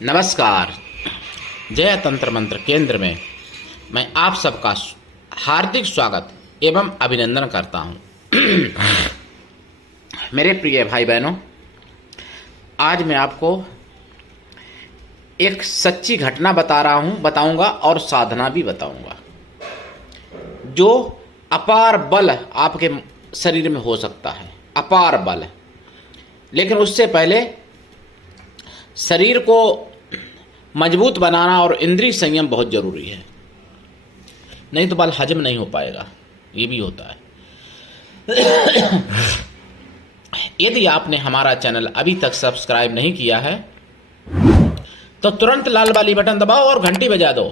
नमस्कार। जय तंत्र मंत्र केंद्र में मैं आप सबका हार्दिक स्वागत एवं अभिनंदन करता हूं। मेरे प्रिय भाई बहनों, आज मैं आपको एक सच्ची घटना बताऊंगा और साधना भी बताऊंगा जो अपार बल आपके शरीर में हो सकता है, अपार बल। लेकिन उससे पहले शरीर को मजबूत बनाना और इंद्रिय संयम बहुत जरूरी है, नहीं तो बल हजम नहीं हो पाएगा। ये भी होता है। यदि आपने हमारा चैनल अभी तक सब्सक्राइब नहीं किया है तो तुरंत लाल वाली बटन दबाओ और घंटी बजा दो।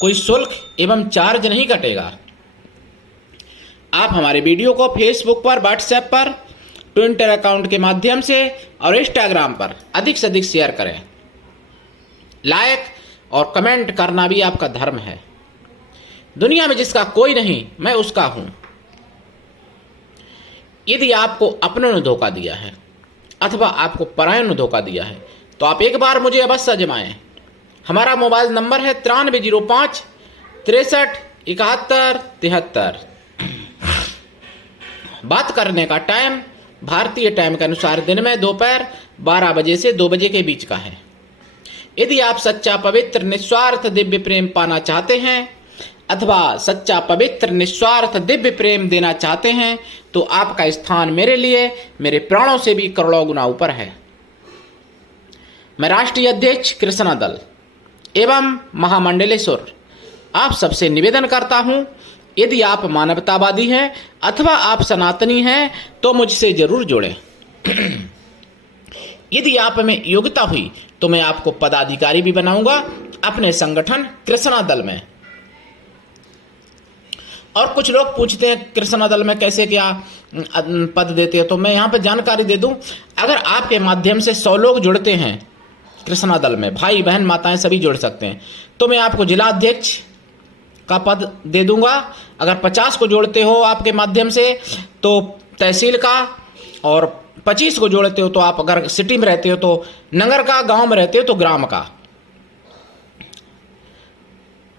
कोई शुल्क एवं चार्ज नहीं कटेगा। आप हमारे वीडियो को फेसबुक पर, व्हाट्सएप पर, ट्विटर अकाउंट के माध्यम से और इंस्टाग्राम पर अधिक से अधिक शेयर करें। लाइक और कमेंट करना भी आपका धर्म है। दुनिया में जिसका कोई नहीं, मैं उसका हूं। यदि आपको अपनों ने धोखा दिया है अथवा आपको परायों ने धोखा दिया है तो आप एक बार मुझे अवश्य आजमाएं। हमारा मोबाइल नंबर है 9305 63 71 73। बात करने का टाइम भारतीय टाइम के अनुसार दिन में दोपहर 12 बजे से 2 बजे के बीच का है। यदि आप सच्चा पवित्र निस्वार्थ दिव्य प्रेम पाना चाहते हैं अथवा सच्चा पवित्र निस्वार्थ दिव्य प्रेम देना चाहते हैं तो आपका स्थान मेरे लिए मेरे प्राणों से भी करोड़ों गुना ऊपर है। मैं राष्ट्रीय अध्यक्ष कृष्णा दल एवं महामंडलेश्वर आप सबसे निवेदन करता हूं, यदि आप मानवतावादी हैं अथवा आप सनातनी हैं तो मुझसे जरूर जुड़ें। यदि आप में योग्यता हुई तो मैं आपको पदाधिकारी भी बनाऊंगा अपने संगठन कृष्णा दल में। और कुछ लोग पूछते हैं कृष्णा दल में कैसे क्या पद देते हैं, तो मैं यहाँ पे जानकारी दे दूं। अगर आपके माध्यम से 100 लोग जुड़ते हैं कृष्णा दल में, भाई बहन माताएं सभी जुड़ सकते हैं, तो मैं आपको जिला अध्यक्ष का पद दे दूंगा। अगर 50 को जोड़ते हो आपके माध्यम से तो तहसील का, और 25 को जोड़ते हो तो आप अगर सिटी में रहते हो तो नगर का, गांव में रहते हो तो ग्राम का,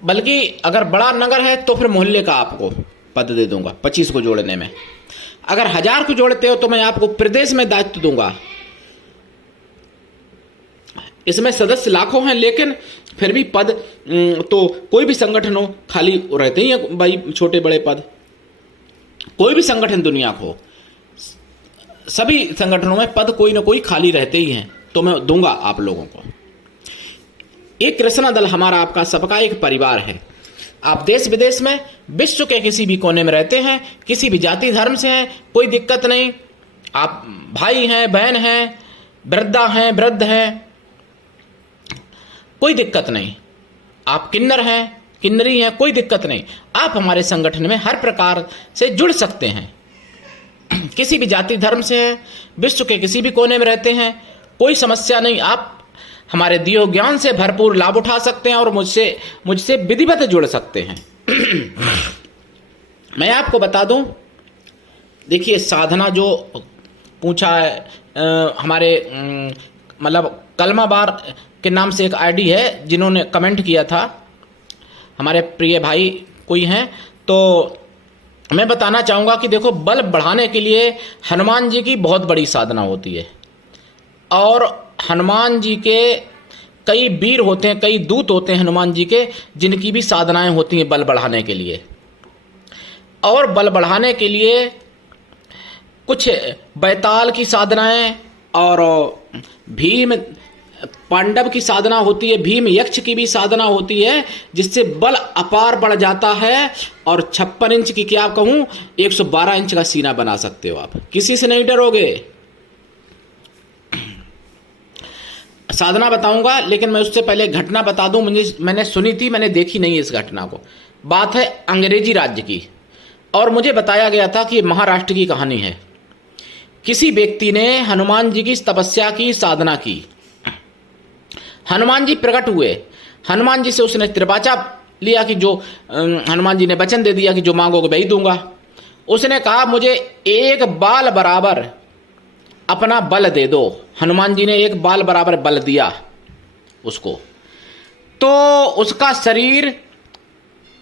बल्कि अगर बड़ा नगर है तो फिर मोहल्ले का आपको पद दे दूंगा 25 को जोड़ने में। अगर 1000 को जोड़ते हो तो मैं आपको प्रदेश में दायित्व दूंगा। इसमें सदस्य लाखों हैं लेकिन फिर भी पद तो कोई भी संगठन हो खाली रहते ही हैं भाई, छोटे बड़े पद। कोई भी संगठन दुनिया को, सभी संगठनों में पद कोई ना कोई खाली रहते ही हैं, तो मैं दूंगा आप लोगों को। एक कृष्णा दल हमारा आपका सबका एक परिवार है। आप देश विदेश में, विश्व के किसी भी कोने में रहते हैं, किसी भी जाति धर्म से हैं, कोई दिक्कत नहीं। आप भाई हैं, बहन हैं, वृद्धा हैं, वृद्ध हैं, कोई दिक्कत नहीं। आप किन्नर हैं, किन्नरी हैं, कोई दिक्कत नहीं। आप हमारे संगठन में हर प्रकार से जुड़ सकते हैं। किसी भी जाति धर्म से हैं, विश्व के किसी भी कोने में रहते हैं, कोई समस्या नहीं। आप हमारे दियो ज्ञान से भरपूर लाभ उठा सकते हैं और मुझसे विधिवत जुड़ सकते हैं। मैं आपको बता दूं, देखिए साधना जो पूछा है, हमारे मतलब कलमा बार के नाम से एक आईडी है जिन्होंने कमेंट किया था, हमारे प्रिय भाई कोई हैं, तो मैं बताना चाहूँगा कि देखो, बल बढ़ाने के लिए हनुमान जी की बहुत बड़ी साधना होती है। और हनुमान जी के कई वीर होते हैं, कई दूत होते हैं हनुमान जी के, जिनकी भी साधनाएं होती हैं बल बढ़ाने के लिए। और बल बढ़ाने के लिए कुछ बैताल की साधनाएं और भीम पांडव की साधना होती है, भीम यक्ष की भी साधना होती है, जिससे बल अपार बढ़ जाता है। और 56 इंच की क्या कहूं, 112 इंच का सीना बना सकते हो आप, किसी से नहीं डरोगे। साधना बताऊंगा, लेकिन मैं उससे पहले घटना बता दूं। मैंने सुनी थी, मैंने देखी नहीं इस घटना को। बात है अंग्रेजी राज्य की, और मुझे बताया गया था कि महाराष्ट्र की कहानी है। किसी व्यक्ति ने हनुमान जी की तपस्या की, साधना की। हनुमान जी प्रकट हुए। हनुमान जी से उसने त्रिवाचा लिया कि जो हनुमान जी ने वचन दे दिया कि जो मांगोगे वही दूंगा। उसने कहा मुझे एक बाल बराबर अपना बल दे दो। हनुमान जी ने एक बाल बराबर बल दिया। उसको, तो उसका शरीर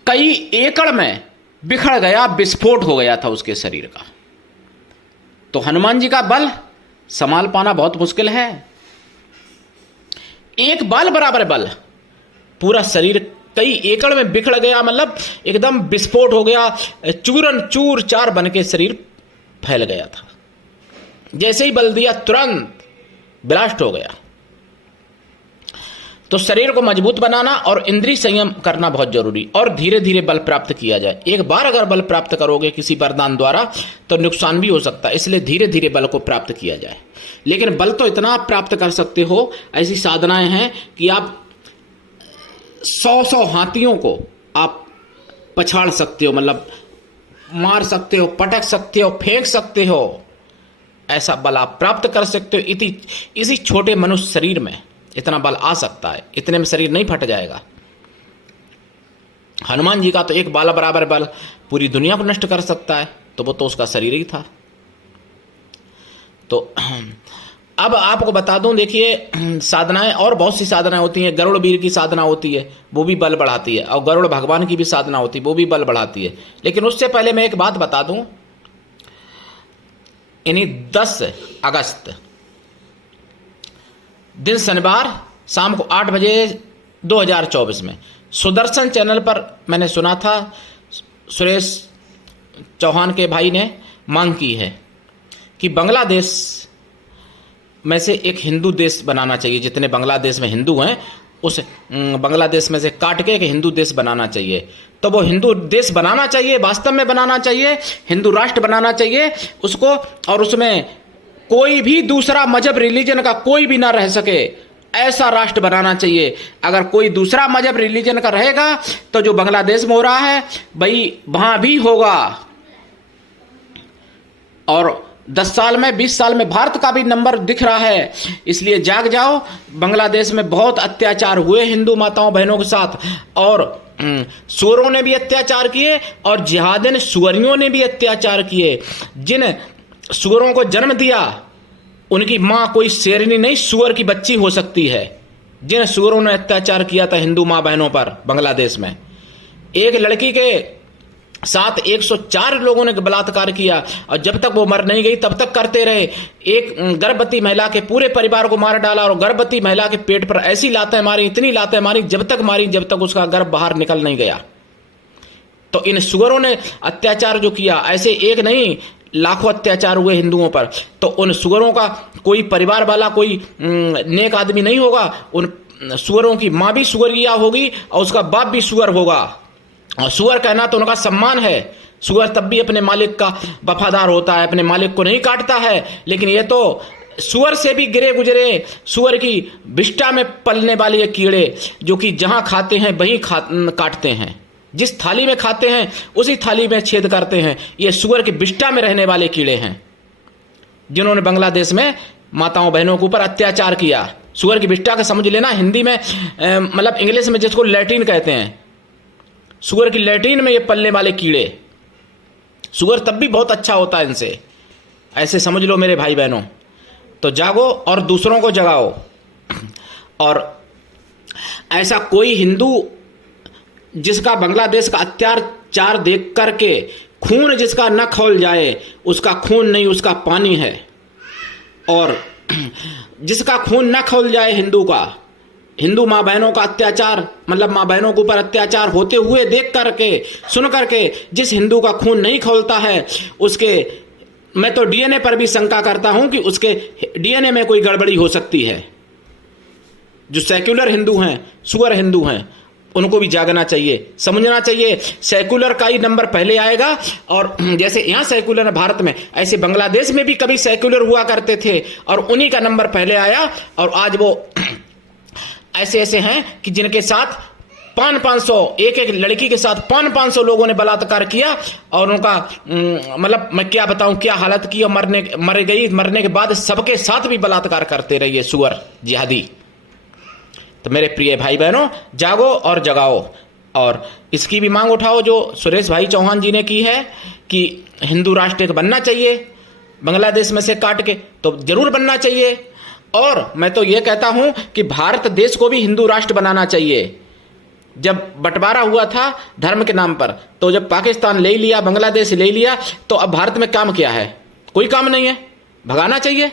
कई एकड़ में बिखर गया, विस्फोट हो गया था उसके शरीर का। तो हनुमान जी का बल संभाल पाना बहुत मुश्किल है। एक बाल बराबर बल, पूरा शरीर कई एकड़ में बिखर गया, मतलब एकदम विस्फोट हो गया, चूरन चूर चार बन के शरीर फैल गया था। जैसे ही बल दिया तुरंत ब्लास्ट हो गया। तो शरीर को मजबूत बनाना और इंद्रिय संयम करना बहुत जरूरी, और धीरे धीरे बल प्राप्त किया जाए। एक बार अगर बल प्राप्त करोगे किसी वरदान द्वारा तो नुकसान भी हो सकता है, इसलिए धीरे धीरे बल को प्राप्त किया जाए। लेकिन बल तो इतना आप प्राप्त कर सकते हो, ऐसी साधनाएं हैं कि आप 100 हाथियों को आप पछाड़ सकते हो, मतलब मार सकते हो, पटक सकते हो, फेंक सकते हो। ऐसा बल आप प्राप्त कर सकते हो। इसी छोटे मनुष्य शरीर में इतना बल आ सकता है, इतने में शरीर नहीं फट जाएगा। हनुमान जी का तो एक बाल बराबर बल पूरी दुनिया को नष्ट कर सकता है, तो वो तो उसका शरीर ही था। तो अब आपको बता दूं, देखिए साधनाएं और बहुत सी साधनाएं होती हैं। गरुड़ वीर की साधना होती है, वो भी बल बढ़ाती है, और गरुड़ भगवान की भी साधना होती है, वो भी बल बढ़ाती है। लेकिन उससे पहले मैं एक बात बता दूं, यानी 10 अगस्त दिन शनिवार शाम को 8 बजे 2024 में सुदर्शन चैनल पर मैंने सुना था, सुरेश चौहान के भाई ने मांग की है कि बांग्लादेश में से एक हिंदू देश बनाना चाहिए। जितने बांग्लादेश में हिंदू हैं उस बांग्लादेश में से काट के एक हिंदू देश बनाना चाहिए। तो वो हिंदू देश बनाना चाहिए, वास्तव में बनाना चाहिए, हिंदू राष्ट्र बनाना चाहिए उसको, और उसमें कोई भी दूसरा मजहब रिलीजन का कोई भी ना रह सके, ऐसा राष्ट्र बनाना चाहिए। अगर कोई दूसरा मजहब रिलीजन का रहेगा तो जो बांग्लादेश में हो रहा है भाई वहां भी होगा। और 10 साल में 20 साल में भारत का भी नंबर दिख रहा है। इसलिए जाग जाओ। बांग्लादेश में बहुत अत्याचार हुए हिंदू माताओं बहनों के साथ, और सुअरों ने भी अत्याचार किए और जिहादिन सुअरियों ने भी अत्याचार किए। जिन सुअरों को जन्म दिया उनकी मां कोई शेरनी नहीं, सुअर की बच्ची हो सकती है। जिन सुअरों ने अत्याचार किया था हिंदू मां बहनों पर बांग्लादेश में, एक लड़की के साथ 104 लोगों ने बलात्कार किया, और जब तक वो मर नहीं गई तब तक करते रहे। एक गर्भवती महिला के पूरे परिवार को मार डाला, और गर्भवती महिला के पेट पर ऐसी लातें मारी, इतनी लातें मारी, जब तक उसका गर्भ बाहर निकल नहीं गया। तो इन सुअरों ने अत्याचार जो किया, ऐसे एक नहीं लाखों अत्याचार हुए हिंदुओं पर। तो उन सुअरों का कोई परिवार वाला, कोई नेक आदमी नहीं होगा। उन सुअरों की मां भी सुअरिया होगी और उसका बाप भी सुअर होगा। और सुअर कहना तो उनका सम्मान है। सुअर तब भी अपने मालिक का वफादार होता है, अपने मालिक को नहीं काटता है। लेकिन ये तो सुअर से भी गिरे गुजरे, सुअर की विष्ठा में पलने वाले ये कीड़े जो कि जहां खाते हैं वहीं काटते हैं, जिस थाली में खाते हैं उसी थाली में छेद करते हैं। ये सुअर की विष्ठा में रहने वाले कीड़े हैं जिन्होंने बांग्लादेश में माताओं बहनों के ऊपर अत्याचार किया। सुअर की विष्ठा का समझ लेना, हिंदी में मतलब इंग्लिश में जिसको लैट्रिन कहते हैं, सुअर की लैट्रिन में ये पलने वाले कीड़े। सुअर तब भी बहुत अच्छा होता है इनसे, ऐसे समझ लो मेरे भाई बहनों। तो जागो और दूसरों को जगाओ। और ऐसा कोई हिंदू जिसका बांग्लादेश का अत्याचार देख करके खून जिसका न खौल जाए, उसका खून नहीं उसका पानी है। और जिसका खून न खौल जाए हिंदू का, हिंदू माँ बहनों का अत्याचार, मतलब माँ बहनों के ऊपर अत्याचार होते हुए देख करके सुन करके जिस हिंदू का खून नहीं खौलता है, उसके मैं तो डीएनए पर भी शंका करता हूं कि उसके डीएनए में कोई गड़बड़ी हो सकती है। जो सेक्युलर हिंदू हैं, सुअर हिंदू हैं, उनको भी जागना चाहिए, समझना चाहिए। सेक्युलर का ही नंबर पहले आएगा। और जैसे यहां सेक्युलर है भारत में, ऐसे बांग्लादेश में भी कभी सेक्युलर हुआ करते थे और उन्हीं का नंबर पहले आया। और आज वो ऐसे ऐसे हैं कि जिनके साथ 500 एक लड़की के साथ 500 लोगों ने बलात्कार किया, और उनका मतलब मैं क्या बताऊं क्या हालत की, और मरने के बाद सबके साथ भी बलात्कार करते रहिए सुअर जिहादी। तो मेरे प्रिय भाई बहनों, जागो और जगाओ। और इसकी भी मांग उठाओ जो सुरेश भाई चौहान जी ने की है कि हिंदू राष्ट्र एक बनना चाहिए बांग्लादेश में से काट के, तो जरूर बनना चाहिए। और मैं तो ये कहता हूं कि भारत देश को भी हिंदू राष्ट्र बनाना चाहिए। जब बंटवारा हुआ था धर्म के नाम पर, तो जब पाकिस्तान ले लिया, बांग्लादेश ले लिया, तो अब भारत में काम क्या है? कोई काम नहीं है, भगाना चाहिए।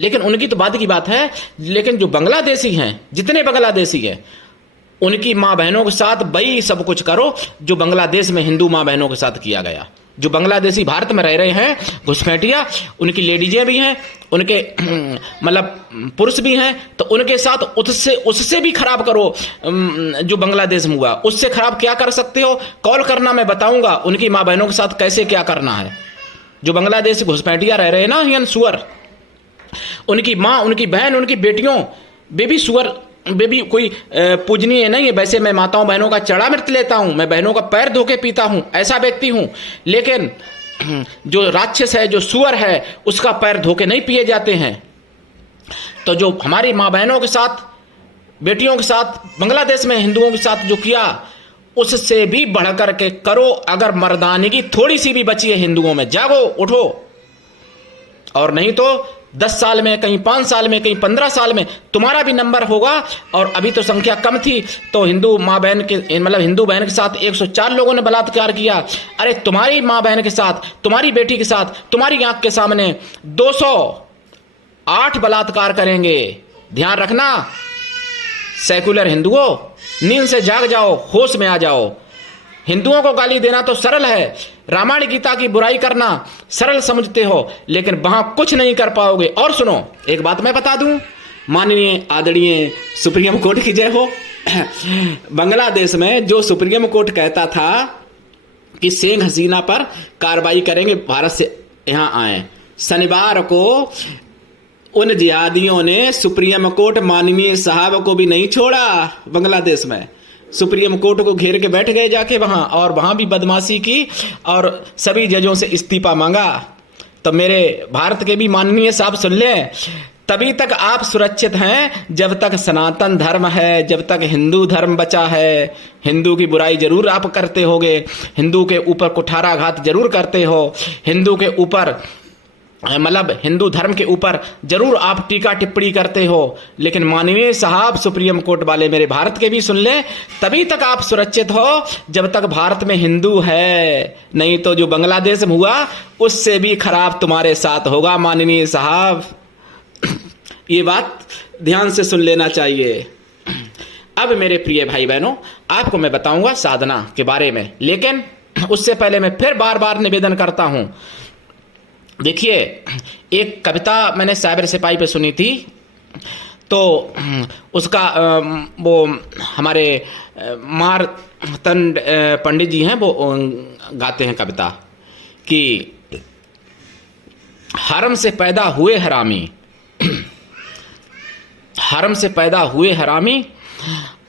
लेकिन उनकी तो बाद की बात है, लेकिन जो बांग्लादेशी हैं, जितने बांग्लादेशी हैं, उनकी माँ बहनों के साथ वही सब कुछ करो जो बांग्लादेश में हिंदू माँ बहनों के साथ किया गया। जो बांग्लादेशी भारत में रह रहे हैं घुसपैठिया, उनकी लेडीजें भी हैं, उनके मतलब पुरुष भी हैं, तो उनके साथ उससे भी खराब करो। जो बांग्लादेश में हुआ उससे खराब क्या कर सकते हो? कॉल करना, मैं बताऊंगा उनकी माँ बहनों के साथ कैसे क्या करना है। जो बांग्लादेश घुसपैठिया रह रहे हैं ना, हियन सुअर, उनकी माँ, उनकी बहन, उनकी बेटियों, बेबी सुअर, बेबी कोई पूजनीय नहीं है। वैसे मैं माताओं बहनों का चढ़ा मृत लेता हूं, मैं बहनों का पैर धो के पीता हूं, ऐसा व्यक्ति हूं। लेकिन जो राक्षस है, जो सुअर है, उसका पैर धो के नहीं पिए जाते हैं। तो जो हमारी माँ बहनों के साथ, बेटियों के साथ, बांग्लादेश में हिंदुओं के साथ जो किया, उससे भी बढ़कर के करो। अगर मर्दानगी थोड़ी सी भी बची है हिंदुओं में, जागो, उठो। और नहीं तो 10 साल में, कहीं 5 साल में, कहीं 15 साल में तुम्हारा भी नंबर होगा। और अभी तो संख्या कम थी, तो हिंदू माँ बहन के, मतलब हिंदू बहन के साथ 104 लोगों ने बलात्कार किया। अरे तुम्हारी माँ बहन के साथ, तुम्हारी बेटी के साथ, तुम्हारी आंख के सामने 208 बलात्कार करेंगे। ध्यान रखना सेकुलर हिंदुओं, नींद से जाग जाओ, होश में आ जाओ। हिंदुओं को गाली देना तो सरल है, रामायण गीता की बुराई करना सरल समझते हो, लेकिन वहां कुछ नहीं कर पाओगे। और सुनो, एक बात मैं बता दूं, माननीय आदरणीय सुप्रीम कोर्ट की जय हो। बांग्लादेश में जो सुप्रीम कोर्ट कहता था कि शेख हसीना पर कार्रवाई करेंगे, भारत से यहां आए, शनिवार को उन जिहादियों ने सुप्रीम कोर्ट माननीय साहब को भी नहीं छोड़ा। बांग्लादेश में सुप्रीम कोर्ट को घेर के बैठ गए जाके वहां, और वहां भी बदमाशी की और सभी जजों से इस्तीफा मांगा। तो मेरे भारत के भी माननीय साहब सुन लें, तभी तक आप सुरक्षित हैं जब तक सनातन धर्म है, जब तक हिंदू धर्म बचा है। हिंदू की बुराई जरूर आप करते होगे, हिंदू के ऊपर कुठाराघात जरूर करते हो, हिंदू के ऊपर, मतलब हिंदू धर्म के ऊपर जरूर आप टीका टिप्पणी करते हो। लेकिन माननीय साहब सुप्रीम कोर्ट वाले मेरे भारत के भी सुन ले, तभी तक आप सुरक्षित हो जब तक भारत में हिंदू है। नहीं तो जो बांग्लादेश में हुआ उससे भी खराब तुम्हारे साथ होगा माननीय साहब। ये बात ध्यान से सुन लेना चाहिए। अब मेरे प्रिय भाई बहनों, आपको मैं बताऊंगा साधना के बारे में, लेकिन उससे पहले मैं फिर बार बार निवेदन करता हूं। देखिए, एक कविता मैंने साइबर सिपाही पे सुनी थी, तो उसका वो हमारे मारतंड पंडित जी हैं, वो गाते हैं कविता कि हरम से पैदा हुए हरामी, हरम से पैदा हुए हरामी,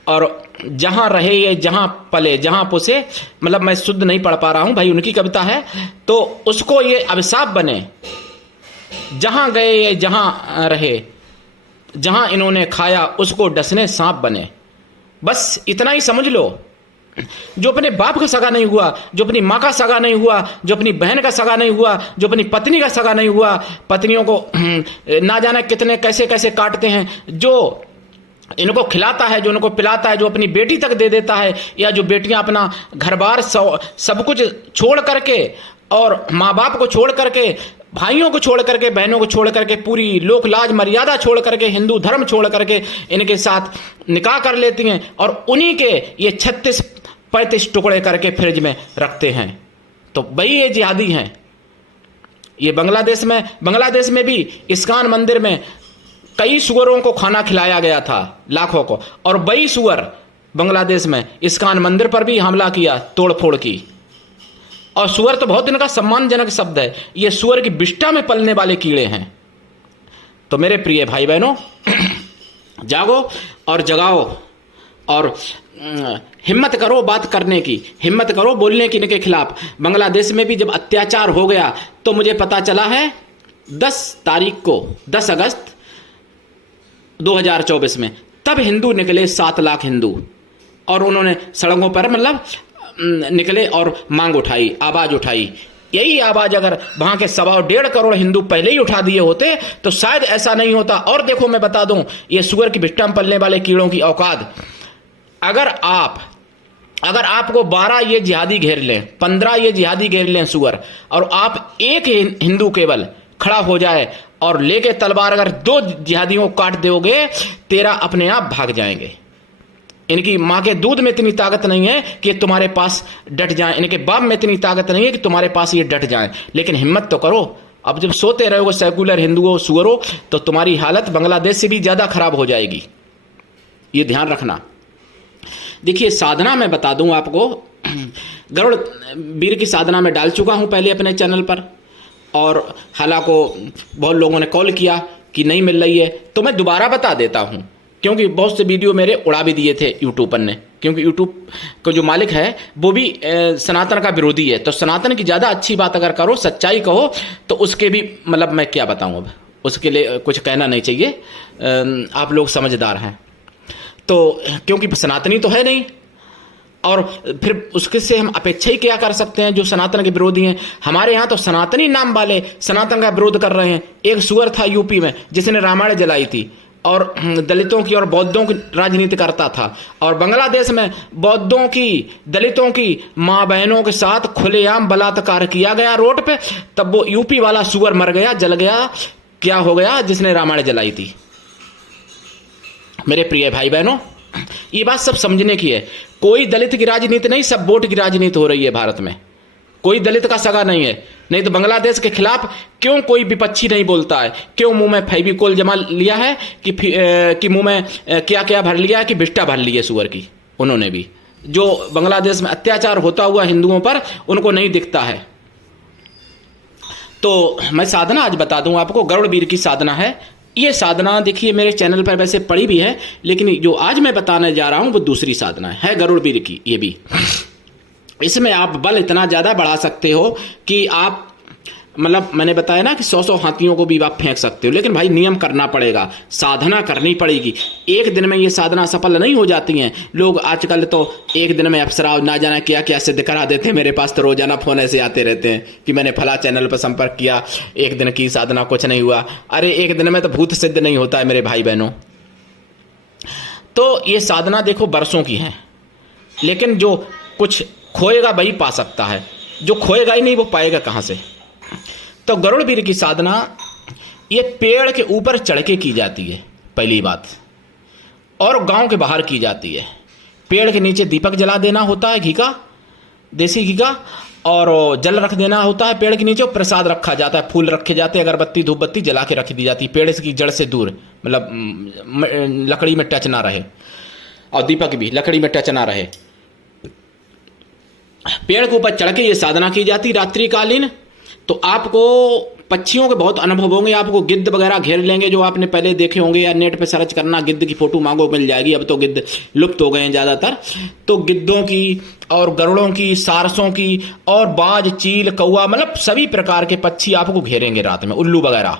और जहां रहे ये जहां पले जहां पुसे, मतलब मैं शुद्ध नहीं पढ़ पा रहा हूं भाई, उनकी कविता है, तो उसको ये अभिशाप बने। जहां गए ये जहां रहे, जहां इन्होंने खाया उसको डसने सांप बने। बस इतना ही समझ लो। जो अपने बाप का सगा नहीं हुआ, जो अपनी माँ का सगा नहीं हुआ, जो अपनी बहन का सगा नहीं हुआ, जो अपनी पत्नी का सगा नहीं हुआ, पत्नियों को ना जाने कितने कैसे कैसे काटते हैं, जो इनको खिलाता है, जो उनको पिलाता है, जो अपनी बेटी तक दे देता है, या जो बेटियां अपना घर बार सब कुछ छोड़ करके, और माँ बाप को छोड़ करके, भाइयों को छोड़ करके, बहनों को छोड़ करके, पूरी लोक लाज मर्यादा छोड़ करके, हिंदू धर्म छोड़ करके इनके साथ निकाह कर लेती हैं, और उन्हीं के ये 36-35 टुकड़े करके फ्रिज में रखते हैं। तो वही ये जिहादी हैं। ये बांग्लादेश में भी इस्कान मंदिर में कई सुअरों को खाना खिलाया गया था, लाखों को, और वही सुअर बांग्लादेश में इस्कान मंदिर पर भी हमला किया, तोड़फोड़ की। और सुअर तो बहुत इनका सम्मानजनक शब्द है, ये सुअर की विष्ठा में पलने वाले कीड़े हैं। तो मेरे प्रिय भाई बहनों, जागो और जगाओ, और हिम्मत करो बात करने की, हिम्मत करो बोलने की इनके खिलाफ। बांग्लादेश में भी जब अत्याचार हो गया, तो मुझे पता चला है 10 तारीख को, 10 अगस्त 2024 में, तब हिंदू निकले 7 लाख हिंदू, और उन्होंने सड़कों पर मतलब निकले और मांग उठाई, आवाज उठाई यही आवाज अगर वहां के 1.25 करोड़ हिंदू पहले ही उठा दिए होते तो शायद ऐसा नहीं होता। और देखो मैं बता दूं, ये सुअर की बिष्टा में पलने वाले कीड़ों की औकात, अगर आपको 12 ये जिहादी घेर लें, 15 ये जिहादी घेर लें सुअर, और आप एक हिंदू केवल खड़ा हो जाए और लेके तलवार अगर 2 जिहादियों को काट दोगे, 13 अपने आप भाग जाएंगे। इनकी मां के दूध में इतनी ताकत नहीं है कि तुम्हारे पास डट जाए, इनके बाप में इतनी ताकत नहीं है कि तुम्हारे पास ये डट जाए। लेकिन हिम्मत तो करो। अब जब सोते रहोगे सेकुलर हिंदुओं सुअरों, तो तुम्हारी हालत बांग्लादेश से भी ज्यादा खराब हो जाएगी, ये ध्यान रखना। देखिए साधना मैं बता दूं आपको, गरुड़ वीर की साधना में डाल चुका हूं पहले अपने चैनल पर, और हालांकि बहुत लोगों ने कॉल किया कि नहीं मिल रही है, तो मैं दोबारा बता देता हूं, क्योंकि बहुत से वीडियो मेरे उड़ा भी दिए थे यूट्यूब पर ने, क्योंकि यूट्यूब का जो मालिक है वो भी सनातन का विरोधी है। तो सनातन की ज़्यादा अच्छी बात अगर करो, सच्चाई कहो, तो उसके भी मतलब मैं क्या बताऊं, अब उसके लिए कुछ कहना नहीं चाहिए, आप लोग समझदार हैं। तो क्योंकि सनातनी तो है नहीं, और फिर उसके से हम अपेक्षा ही क्या कर सकते हैं जो सनातन के विरोधी हैं। हमारे यहाँ तो सनातनी नाम वाले सनातन का विरोध कर रहे हैं। एक सुअर था यूपी में जिसने रामायण जलाई थी और दलितों की और बौद्धों की राजनीति करता था, और बांग्लादेश में बौद्धों की, दलितों की माँ बहनों के साथ खुलेआम बलात्कार किया गया रोड पे, तब वो यूपी वाला सुअर मर गया, जल गया, क्या हो गया, जिसने रामायण जलाई थी। मेरे प्रिय भाई बहनों, ये बात सब समझने की है। कोई दलित की राजनीति नहीं, सब वोट की राजनीति हो रही है भारत में। कोई दलित का सगा नहीं है। नहीं तो बांग्लादेश के खिलाफ क्यों कोई विपक्षी नहीं बोलता है? क्यों मुंह में फेविकोल जमा लिया है कि मुंह में क्या क्या भर लिया है, कि बिष्टा भर ली है सुअर की। उन्होंने भी, जो बांग्लादेश में अत्याचार होता हुआ हिंदुओं पर, उनको नहीं दिखता है। तो मैं साधना आज बता दूं आपको, गरुड़ वीर की साधना है। ये साधना देखिए मेरे चैनल पर वैसे पड़ी भी है, लेकिन जो आज मैं बताने जा रहा हूं वो दूसरी साधना है गरुड़ वीर की। ये भी, इसमें आप बल इतना ज्यादा बढ़ा सकते हो कि आप, मतलब मैंने बताया ना कि 100 हाथियों को भी आप फेंक सकते हो, लेकिन भाई नियम करना पड़ेगा, साधना करनी पड़ेगी। एक दिन में ये साधना सफल नहीं हो जाती हैं। लोग आजकल तो एक दिन में अप्सरा ना जाना क्या क्या सिद्ध करा देते हैं। मेरे पास तो रोजाना फोन ऐसे आते रहते हैं कि मैंने फला चैनल पर संपर्क किया, एक दिन की साधना, कुछ नहीं हुआ। अरे एक दिन में तो भूत सिद्ध नहीं होता है मेरे भाई बहनों। तो ये साधना देखो वर्षों की है, लेकिन जो कुछ खोएगा वही पा सकता है, जो खोएगा ही नहीं वो पाएगा कहां से। तो गरुड़ वीर की साधना ये पेड़ के ऊपर चढ़ के की जाती है पहली बात, और गांव के बाहर की जाती है। पेड़ के नीचे दीपक जला देना होता है, घी का, देसी घी का, और जल रख देना होता है पेड़ के नीचे, और प्रसाद रखा जाता है, फूल रखे जाते हैं, अगरबत्ती धूप बत्ती जला के रख दी जाती है, पेड़ की जड़ से दूर, मतलब लकड़ी में टच ना रहे, और दीपक भी लकड़ी में टच ना रहे। पेड़ के ऊपर चढ़ के ये साधना की जाती रात्रिकालीन। तो आपको पक्षियों के बहुत अनुभव होंगे, आपको गिद्ध वगैरह घेर लेंगे, जो आपने पहले देखे होंगे, या नेट पे सर्च करना, गिद्ध की फोटो मांगो मिल जाएगी। अब तो गिद्ध लुप्त हो गए हैं ज़्यादातर। तो गिद्धों की और गरुड़ों की, सारसों की, और बाज, चील, कौआ, मतलब सभी प्रकार के पक्षी आपको घेरेंगे रात में, उल्लू वगैरह,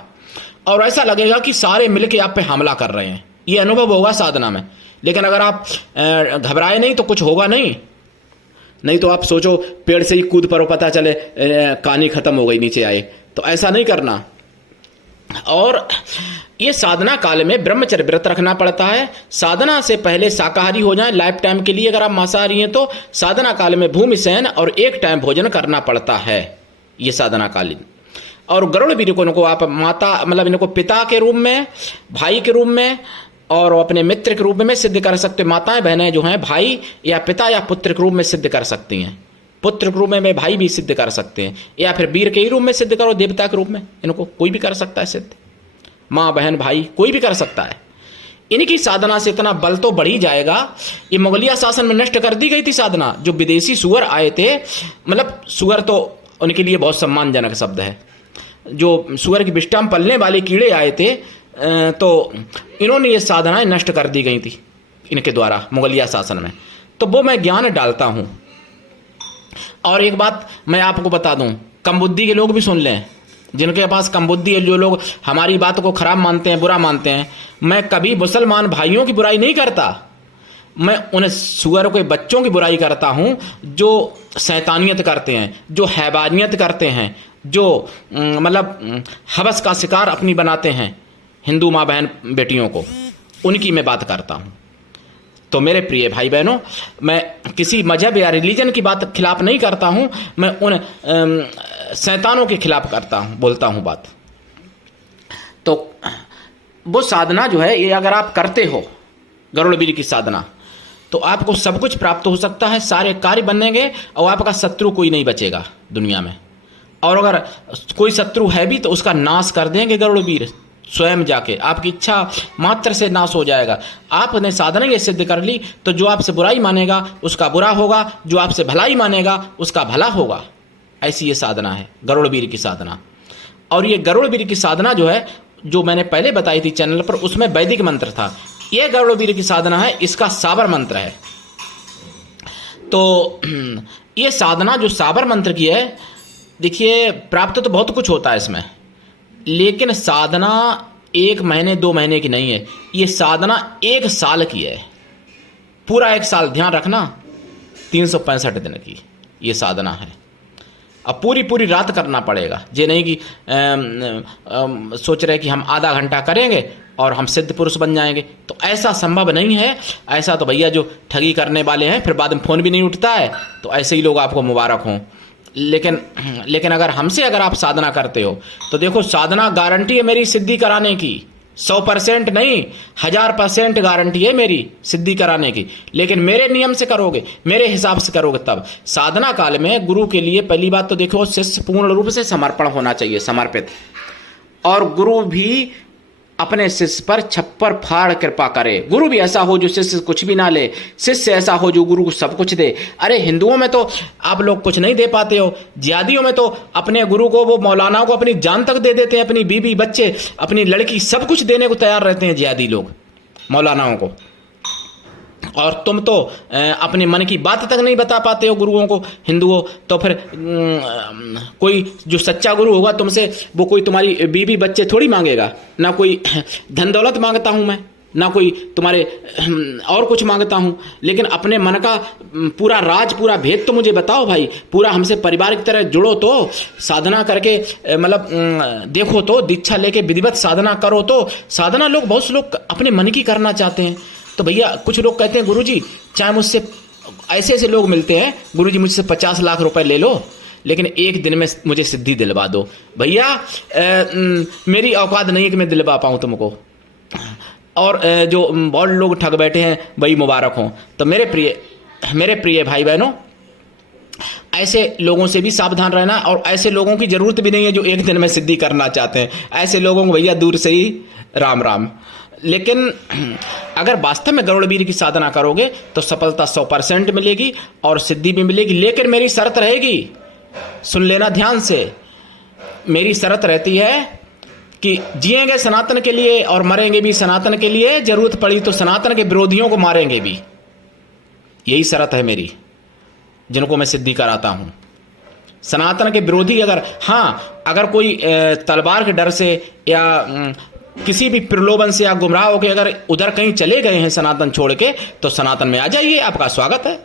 और ऐसा लगेगा कि सारे मिलके आप पे हमला कर रहे हैं। ये अनुभव होगा साधना में। लेकिन अगर आप घबराए नहीं तो कुछ होगा नहीं तो आप सोचो पेड़ से ही कूद पड़ो, पता चले कहानी खत्म हो गई, नीचे आए, तो ऐसा नहीं करना। और ये साधना काल में ब्रह्मचर्य व्रत रखना पड़ता है। साधना से पहले शाकाहारी हो जाएं लाइफ टाइम के लिए। अगर आप मांसाहारी हैं तो साधना काल में भूमि शयन और एक टाइम भोजन करना पड़ता है, ये साधना कालीन। और गरुड़ वीर को इनको आप माता, मतलब इनको पिता के रूप में, भाई के रूप में, और अपने मित्र के रूप में सिद्ध कर सकते। माताएं बहनें जो हैं भाई या पिता या पुत्र के रूप में सिद्ध कर सकती हैं। पुत्र के रूप में भाई भी सिद्ध कर सकते हैं, या फिर वीर के ही रूप में सिद्ध करो, देवता के रूप में। इनको कोई भी कर सकता है सिद्ध, माँ बहन भाई कोई भी कर सकता है। इनकी साधना से इतना बल तो बढ़ ही जाएगा। ये मुगलिया शासन में नष्ट कर दी गई थी साधना। जो विदेशी सुअर आए थे, मतलब सुअर तो उनके लिए बहुत सम्मानजनक शब्द है, जो सुअर की विष्ठा में पलने वाले कीड़े आए थे, तो इन्होंने ये साधनाएं नष्ट कर दी गई थी इनके द्वारा मुगलिया शासन में। तो वो मैं ज्ञान डालता हूं। और एक बात मैं आपको बता दूं, कम बुद्धि के लोग भी सुन लें, जिनके पास कम बुद्धि है, जो लोग हमारी बात को खराब मानते हैं, बुरा मानते हैं। मैं कभी मुसलमान भाइयों की बुराई नहीं करता, मैं उन सुअर के बच्चों की बुराई करता हूं जो शैतानियत करते हैं, जो हैवानियत करते हैं, जो मतलब हवस का शिकार अपनी बनाते हैं हिंदू माँ बहन बेटियों को, उनकी मैं बात करता हूं। तो मेरे प्रिय भाई बहनों, मैं किसी मजहब या रिलीजन की बात खिलाफ नहीं करता हूं, मैं उन शैतानों के खिलाफ करता हूं, बोलता हूं बात। तो वो साधना जो है, ये अगर आप करते हो गरुड़वीर की साधना, तो आपको सब कुछ प्राप्त हो सकता है, सारे कार्य बनेंगे और आपका शत्रु कोई नहीं बचेगा दुनिया में। और अगर कोई शत्रु है भी तो उसका नाश कर देंगे गरुड़वीर स्वयं जाके, आपकी इच्छा मात्र से नाश हो जाएगा। आपने साधना ये सिद्ध कर ली तो जो आपसे बुराई मानेगा उसका बुरा होगा, जो आपसे भलाई मानेगा उसका भला होगा। ऐसी ये साधना है गरुड़वीर की साधना। और ये गरुड़वीर की साधना जो है, जो मैंने पहले बताई थी चैनल पर, उसमें वैदिक मंत्र था। ये गरुड़वीर की साधना है, इसका साबर मंत्र है। तो ये साधना जो साबर मंत्र की है, देखिए प्राप्त तो बहुत कुछ होता है इसमें, लेकिन साधना 1 महीने 2 महीने की नहीं है, ये साधना 1 साल की है। पूरा 1 साल, ध्यान रखना, 365 दिन की ये साधना है। अब पूरी रात करना पड़ेगा, ये नहीं कि सोच रहे कि हम आधा घंटा करेंगे और हम सिद्ध पुरुष बन जाएंगे, तो ऐसा संभव नहीं है। ऐसा तो भैया जो ठगी करने वाले हैं, फिर बाद में फ़ोन भी नहीं उठता है, तो ऐसे ही लोग आपको मुबारक हों। लेकिन अगर हमसे अगर आप साधना करते हो तो देखो, साधना गारंटी है मेरी सिद्धि कराने की, 100% नहीं 1000% गारंटी है मेरी सिद्धि कराने की। लेकिन मेरे नियम से करोगे, मेरे हिसाब से करोगे तब। साधना काल में गुरु के लिए पहली बात तो देखो, शिष्य पूर्ण रूप से समर्पण होना चाहिए, समर्पित। और गुरु भी अपने शिष्य पर छप्पर फाड़ कृपा करे। गुरु भी ऐसा हो जो शिष्य कुछ भी ना ले, शिष्य ऐसा हो जो गुरु को सब कुछ दे। अरे हिंदुओं में तो आप लोग कुछ नहीं दे पाते हो, जिहादियों में तो अपने गुरु को, वो मौलाना को अपनी जान तक दे देते हैं, अपनी बीवी बच्चे, अपनी लड़की, सब कुछ देने को तैयार रहते हैं जिहादी लोग मौलानाओं को। और तुम तो अपने मन की बात तक नहीं बता पाते हो गुरुओं को, हिंदुओं। तो फिर कोई जो सच्चा गुरु होगा तुमसे, वो कोई तुम्हारी बीवी बच्चे थोड़ी मांगेगा, ना कोई धन दौलत मांगता हूं मैं, ना कोई तुम्हारे और कुछ मांगता हूं। लेकिन अपने मन का पूरा राज, पूरा भेद तो मुझे बताओ भाई, पूरा हमसे परिवार की तरह जुड़ो, तो साधना करके मतलब देखो, तो दीक्षा लेके विधिवत साधना करो। तो साधना लोग, बहुत से लोग अपने मन की करना चाहते हैं। तो भैया कुछ लोग कहते हैं गुरुजी, चाहे मुझसे ऐसे लोग मिलते हैं, गुरुजी मुझसे 50 लाख रुपए ले लो, लेकिन 1 दिन में मुझे सिद्धि दिलवा दो। भैया मेरी औकात नहीं है कि मैं दिलवा पाऊँ तुमको। और जो बहुत लोग ठग बैठे हैं, वही मुबारक हों। तो मेरे प्रिय भाई बहनों, ऐसे लोगों से भी सावधान रहना। और ऐसे लोगों की जरूरत भी नहीं है जो 1 दिन में सिद्धि करना चाहते हैं। ऐसे लोगों को भैया दूर से ही राम राम। लेकिन अगर वास्तव में गरुड़वीर की साधना करोगे तो सफलता 100% मिलेगी और सिद्धि भी मिलेगी। लेकिन मेरी शर्त रहेगी, सुन लेना ध्यान से, मेरी शर्त रहती है कि जिएंगे सनातन के लिए और मरेंगे भी सनातन के लिए, जरूरत पड़ी तो सनातन के विरोधियों को मारेंगे भी। यही शर्त है मेरी, जिनको मैं सिद्धि कराता हूं। सनातन के विरोधी अगर कोई तलवार के डर से या किसी भी प्रलोभन से या गुमराह होकर अगर उधर कहीं चले गए हैं सनातन छोड़ के, तो सनातन में आ जाइए, आपका स्वागत है।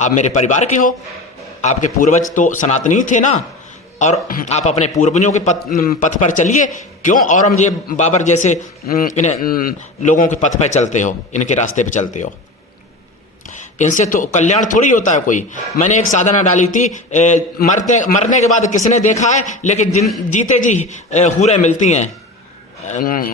आप मेरे परिवार के हो, आपके पूर्वज तो सनातनी थे ना, और आप अपने पूर्वजों के पथ पर चलिए। क्यों औरंगजेब बाबर जैसे इन लोगों के पथ पर चलते हो, इनके रास्ते पर चलते हो? इनसे तो कल्याण थोड़ी होता है कोई। मैंने एक साधना डाली थी, मरने के बाद किसने देखा है, लेकिन जीते जी हूरें मिलती हैं,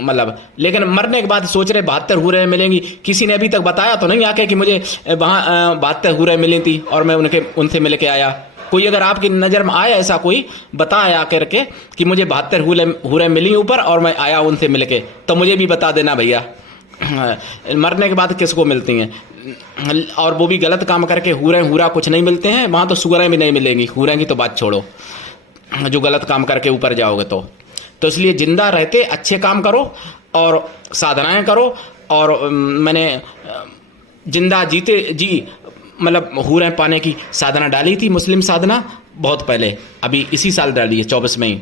मतलब। लेकिन मरने के बाद सोच रहे 72 हूरें मिलेंगी। किसी ने अभी तक बताया तो नहीं आके कि मुझे वहाँ 72 हूरें मिली थी और मैं उनसे मिल के आया। कोई अगर आपकी नज़र में आया ऐसा कोई बताया करके कि मुझे 72 हूरें मिली ऊपर और मैं आया उनसे मिल के, तो मुझे भी बता देना भैया। मरने के बाद किसको मिलती हैं, और वो भी गलत काम करके। हूरा कुछ नहीं मिलते हैं वहाँ, तो सुगरें भी नहीं मिलेंगी। हूरें की तो बात छोड़ो, जो गलत काम करके ऊपर जाओगे तो इसलिए जिंदा रहते अच्छे काम करो और साधनाएं करो। और मैंने जिंदा जीते जी मतलब हूरें पाने की साधना डाली थी, मुस्लिम साधना, बहुत पहले, अभी इसी साल डाली है 24 में ही।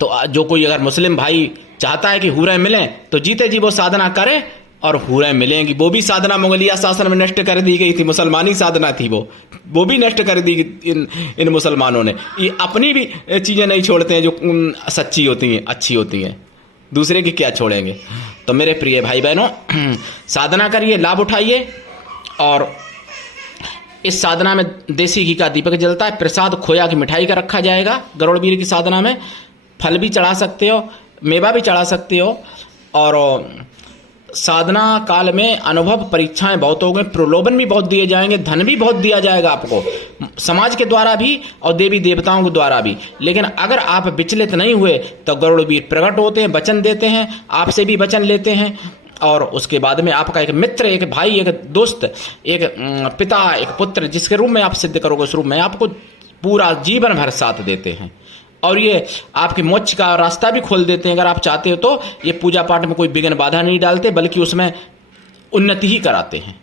तो जो कोई अगर मुस्लिम भाई चाहता है कि हूरें मिलें तो जीते जी वो साधना करे और हूरें मिलेंगी। वो भी साधना मुगलिया शासन में नष्ट कर दी गई थी, मुसलमानी साधना थी वो भी नष्ट कर दी इन मुसलमानों ने। ये अपनी भी चीज़ें नहीं छोड़ते हैं जो सच्ची होती हैं, अच्छी होती हैं, दूसरे की क्या छोड़ेंगे। तो मेरे प्रिय भाई बहनों, साधना करिए, लाभ उठाइए। और इस साधना में देसी घी का दीपक जलता है, प्रसाद खोया की मिठाई का रखा जाएगा। गरुड़वीर की साधना में फल भी चढ़ा सकते हो, मेवा भी चढ़ा सकते हो। और साधना काल में अनुभव परीक्षाएं बहुत हो गई, प्रलोभन भी बहुत दिए जाएंगे, धन भी बहुत दिया जाएगा आपको, समाज के द्वारा भी और देवी देवताओं के द्वारा भी। लेकिन अगर आप विचलित नहीं हुए तो गरुड़वीर प्रकट होते हैं, वचन देते हैं, आपसे भी वचन लेते हैं। और उसके बाद में आपका एक मित्र, एक भाई, एक दोस्त, एक पिता, एक पुत्र, जिसके रूप में आप सिद्ध करोगे उस रूप में आपको पूरा जीवन भर साथ देते हैं। और ये आपके मोक्ष का रास्ता भी खोल देते हैं। अगर आप चाहते हो तो ये पूजा पाठ में कोई विघ्न बाधा नहीं डालते, बल्कि उसमें उन्नति ही कराते हैं।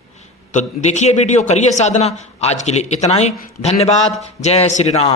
तो देखिए वीडियो, करिए साधना। आज के लिए इतना ही, धन्यवाद। जय श्री राम।